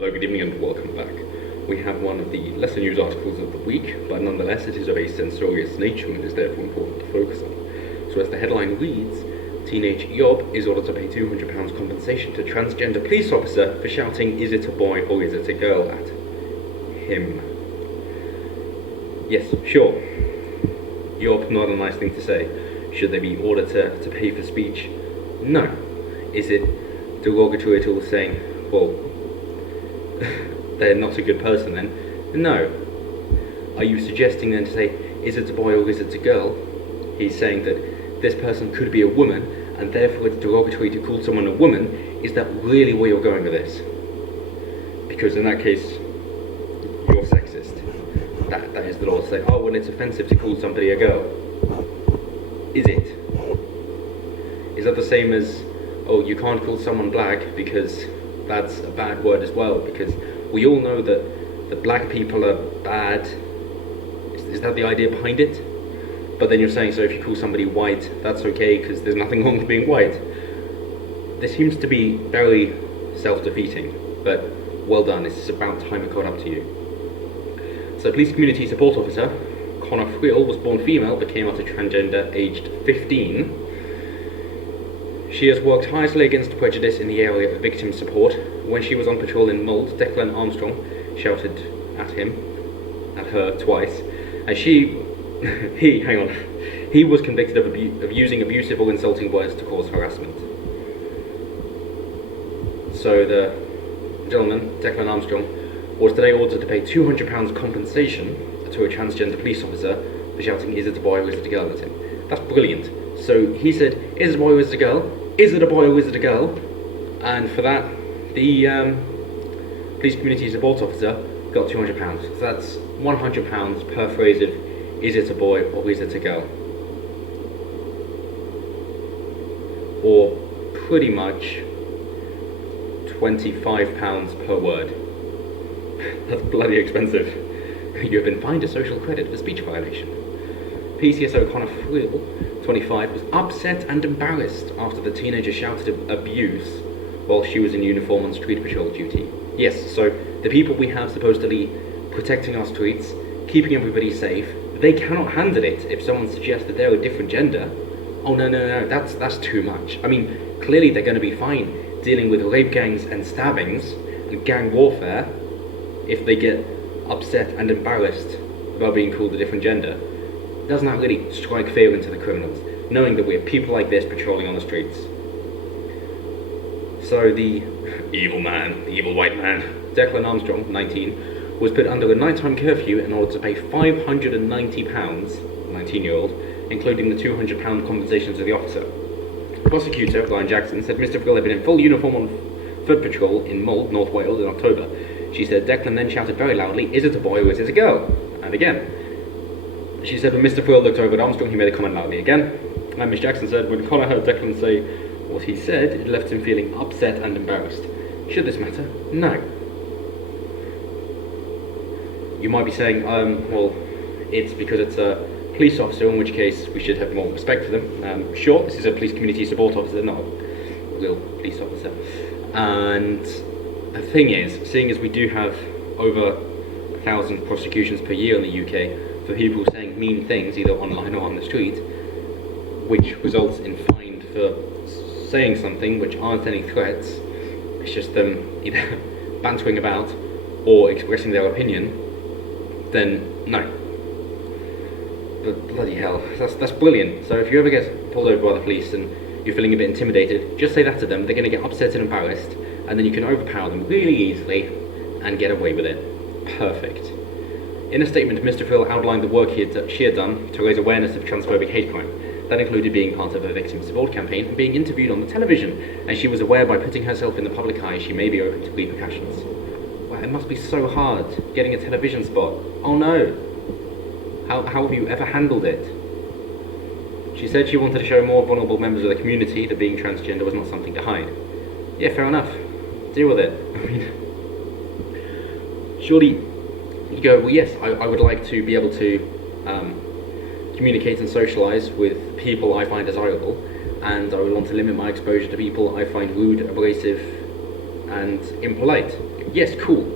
Hello, good evening and welcome back. We have one of the lesser news articles of the week, but nonetheless it is of a censorious nature and is therefore important to focus on. So as the headline reads, teenage Yob is ordered to pay £200 compensation to transgender police officer for shouting "Is it a boy or is it a girl?" at him. Yes, sure. Yob, not a nice thing to say. Should they be ordered to pay for speech? No. Is it derogatory at all saying, well, they're not a good person then? No. Are you suggesting then to say, is it a boy or is it a girl? He's saying that this person could be a woman, and therefore it's derogatory to call someone a woman. Is that really where you're going with this? Because in that case, you're sexist. That is the law to say, oh, well, it's offensive to call somebody a girl. Is it? Is that the same as, oh, you can't call someone black because that's a bad word as well? Because we all know that black people are bad. Is that the idea behind it? But then you're saying, so if you call somebody white, that's okay because there's nothing wrong with being white. This seems to be very self-defeating, but well done. It's about time it caught up to you. So police community support officer Connor Friel was born female, became out a transgender aged 15. She has worked tirelessly against prejudice in the area of victim support. When she was on patrol in Mold, Declan Armstrong shouted at her twice, and he was convicted of using abusive or insulting words to cause harassment. So the gentleman, Declan Armstrong, was today ordered to pay £200 compensation to a transgender police officer for shouting, "Is it a boy or is it a girl?" at him. That's brilliant. So he said, "Is it a boy or is it a girl? Is it a boy or is it a girl?" And for that, the police community support officer got £200. So that's £100 per phrase of "Is it a boy or is it a girl?" Or pretty much £25 per word. That's bloody expensive. You have been fined a social credit for speech violation. PCSO Connor Friel, 25, was upset and embarrassed after the teenager shouted abuse while she was in uniform on street patrol duty. Yes, so the people we have supposedly protecting our streets, keeping everybody safe, they cannot handle it if someone suggests that they're a different gender. Oh no, that's too much. I mean, clearly they're going to be fine dealing with rape gangs and stabbings and gang warfare if they get upset and embarrassed about being called a different gender. Doesn't that really strike fear into the criminals, knowing that we have people like this patrolling on the streets? So the evil man, the evil white man, Declan Armstrong, 19, was put under a nighttime curfew in order to pay £590, 19-year-old, including the £200 compensation to the officer. Prosecutor Brian Jackson said Mr. Friel had been in full uniform on foot patrol in Mold, North Wales in October. She said Declan then shouted very loudly, "Is it a boy or is it a girl?" And again. She said when Mr. Friel looked over at Armstrong, he made a comment loudly again. And Miss Jackson said when Connor heard Declan say what he said, it left him feeling upset and embarrassed. Should this matter? No. You might be saying, well, it's because it's a police officer, in which case we should have more respect for them. Sure, this is a police community support officer, not a real police officer. And the thing is, seeing as we do have over 1,000 prosecutions per year in the UK for people saying mean things either online or on the street, which results in fine for saying something which aren't any threats, it's just them either bantering about or expressing their opinion, then no. But bloody hell, that's brilliant. So if you ever get pulled over by the police and you're feeling a bit intimidated, just say that to them. They're going to get upset and embarrassed, and then you can overpower them really easily and get away with it. Perfect. In a statement, Mr. Friel outlined the work she had done to raise awareness of transphobic hate crime. That included being part of a victim support campaign and being interviewed on the television, and she was aware by putting herself in the public eye she may be open to repercussions. Well, it must be so hard getting a television spot. Oh no! How have you ever handled it? She said she wanted to show more vulnerable members of the community that being transgender was not something to hide. Yeah, fair enough. Deal with it. I mean, surely you go, well, yes, I would like to be able to communicate and socialise with people I find desirable, and I would want to limit my exposure to people I find rude, abrasive, and impolite. Yes, cool.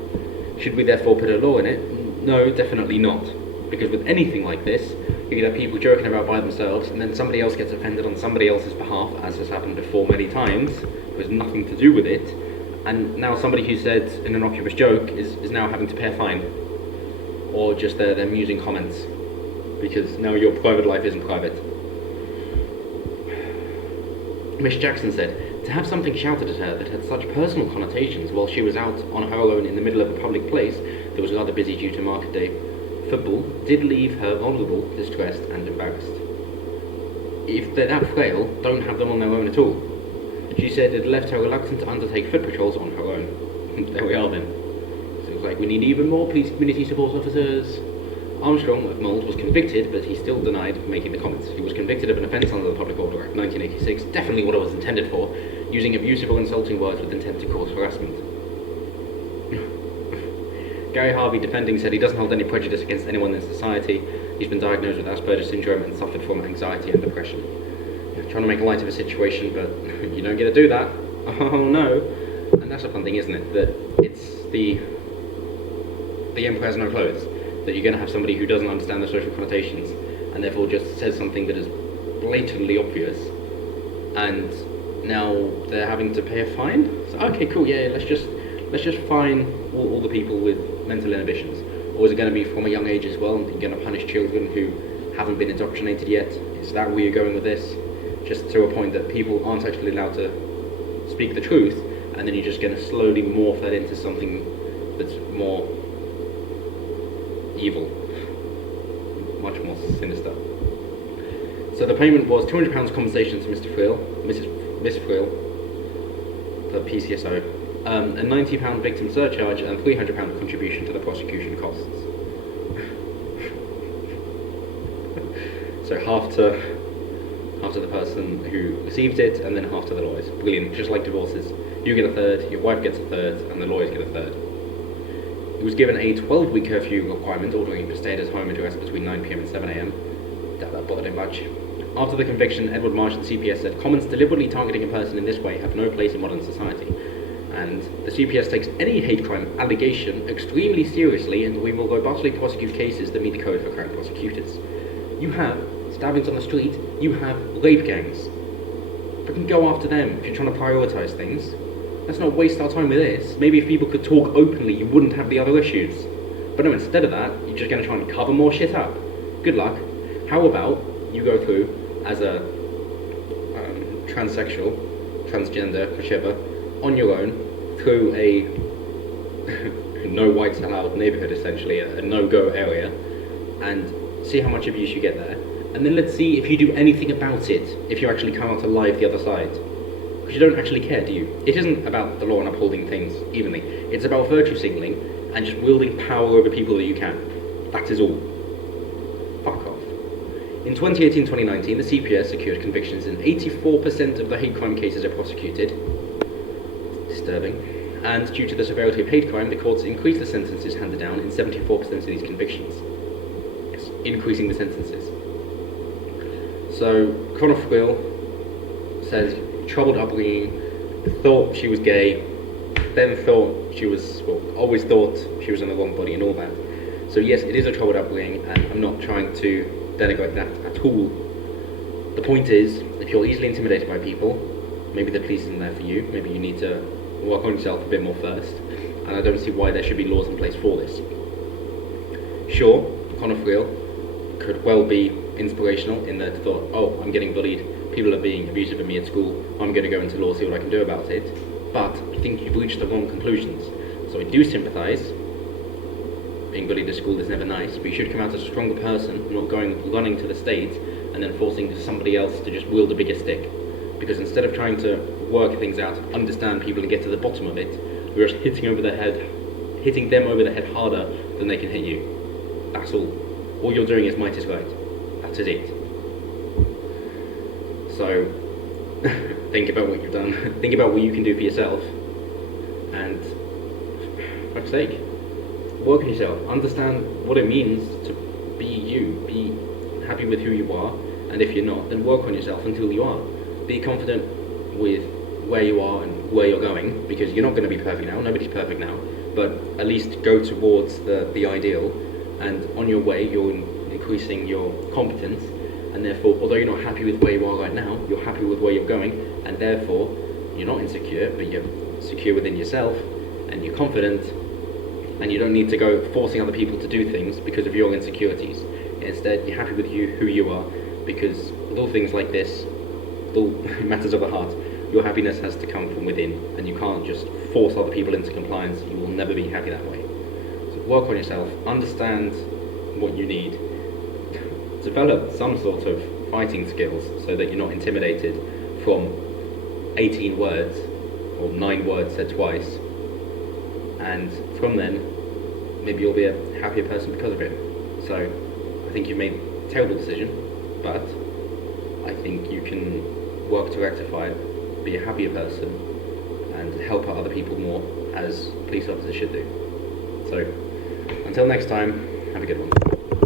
Should we therefore put a law in it? No, definitely not. Because with anything like this, you get people joking about by themselves, and then somebody else gets offended on somebody else's behalf, as has happened before many times, who has nothing to do with it, and now somebody who said an innocuous joke is now having to pay a fine. Or just their amusing comments. Because now your private life isn't private. Miss Jackson said, to have something shouted at her that had such personal connotations while she was out on her own in the middle of a public place that was rather busy due to market day football did leave her vulnerable, distressed and embarrassed. If they're that frail, don't have them on their own at all. She said it left her reluctant to undertake foot patrols on her own. There we are then. So it was like, we need even more police community support officers. Armstrong of Mould was convicted, but he still denied making the comments. He was convicted of an offence under the Public Order Act 1986, definitely what it was intended for, using abusive or insulting words with intent to cause harassment. Gary Harvey, defending, said he doesn't hold any prejudice against anyone in society. He's been diagnosed with Asperger's syndrome and suffered from anxiety and depression. Trying to make light of a situation, but you don't get to do that. Oh no. And that's the fun thing, isn't it? That it's the emperor has no clothes. That you're going to have somebody who doesn't understand the social connotations and therefore just says something that is blatantly obvious, and now they're having to pay a fine. So, okay, cool, yeah, let's just fine all the people with mental inhibitions. Or is it going to be from a young age as well, and you're going to punish children who haven't been indoctrinated yet? Is that where you're going with this? Just to a point that people aren't actually allowed to speak the truth, and then you're just going to slowly morph that into something that's more evil, much more sinister. So the payment was £200 compensation to Mr. Friel, Miss Friel, for PCSO, a £90 victim surcharge, and £300 contribution to the prosecution costs. So half to the person who received it, and then half to the lawyers. Brilliant, just like divorces. You get a third, your wife gets a third, and the lawyers get a third. He was given a 12-week curfew requirement, ordering him to stay at his home address between 9 PM and 7 AM. Doubt that bothered him much. After the conviction, Edward Marsh at the CPS said, comments deliberately targeting a person in this way have no place in modern society. And the CPS takes any hate crime allegation extremely seriously, and we will robustly prosecute cases that meet the code for crime prosecutors. You have stabbings on the street, you have rape gangs. Freaking go after them if you're trying to prioritise things. Let's not waste our time with this. Maybe if people could talk openly, you wouldn't have the other issues. But no, instead of that, you're just going to try and cover more shit up. Good luck. How about you go through as a transsexual, transgender, whichever, on your own, through a no whites allowed neighbourhood, essentially, a no-go area, and see how much abuse you get there. And then let's see if you do anything about it, if you actually come out alive the other side. Because you don't actually care, do you? It isn't about the law and upholding things evenly. It's about virtue signalling and just wielding power over people that you can. That is all. Fuck off. In 2018-2019, the CPS secured convictions in 84% of the hate crime cases are prosecuted. Disturbing. And due to the severity of hate crime, the courts increased the sentences handed down in 74% of these convictions. Yes, increasing the sentences. So, Conor Friel says, troubled upbringing, thought she was gay, then thought she was, well, always thought she was in the wrong body and all that. So yes, it is a troubled upbringing, and I'm not trying to denigrate that at all. The point is, if you're easily intimidated by people, maybe the police isn't there for you, maybe you need to work on yourself a bit more first, and I don't see why there should be laws in place for this. Sure, Conor Friel could well be inspirational in that thought, oh, I'm getting bullied, people are being abusive of me at school, I'm going to go into law, see what I can do about it. But I think you've reached the wrong conclusions. So I do sympathise. Being bullied at school is never nice, but you should come out as a stronger person, not running to the state and then forcing somebody else to just wield a bigger stick. Because instead of trying to work things out, understand people and get to the bottom of it, you're just hitting them over the head harder than they can hit you. That's all. All you're doing is might is right. That is it. So, think about what you've done, think about what you can do for yourself, and, for fuck's sake, work on yourself, understand what it means to be you, be happy with who you are, and if you're not, then work on yourself until you are. Be confident with where you are and where you're going, because you're not going to be perfect now, nobody's perfect now, but at least go towards the ideal, and on your way you're increasing your competence, and therefore, although you're not happy with where you are right now, you're happy with where you're going, and therefore you're not insecure, but you're secure within yourself, and you're confident, and you don't need to go forcing other people to do things because of your insecurities. Instead, you're happy with who you are, because little things like this, little matters of the heart, your happiness has to come from within, and you can't just force other people into compliance. You will never be happy that way. So work on yourself, understand what you need, develop some sort of fighting skills so that you're not intimidated from 18 words or 9 words said twice, and from then maybe you'll be a happier person because of it. So I think you've made a terrible decision, but I think you can work to rectify it, be a happier person, and help out other people more, as police officers should do. So until next time, have a good one.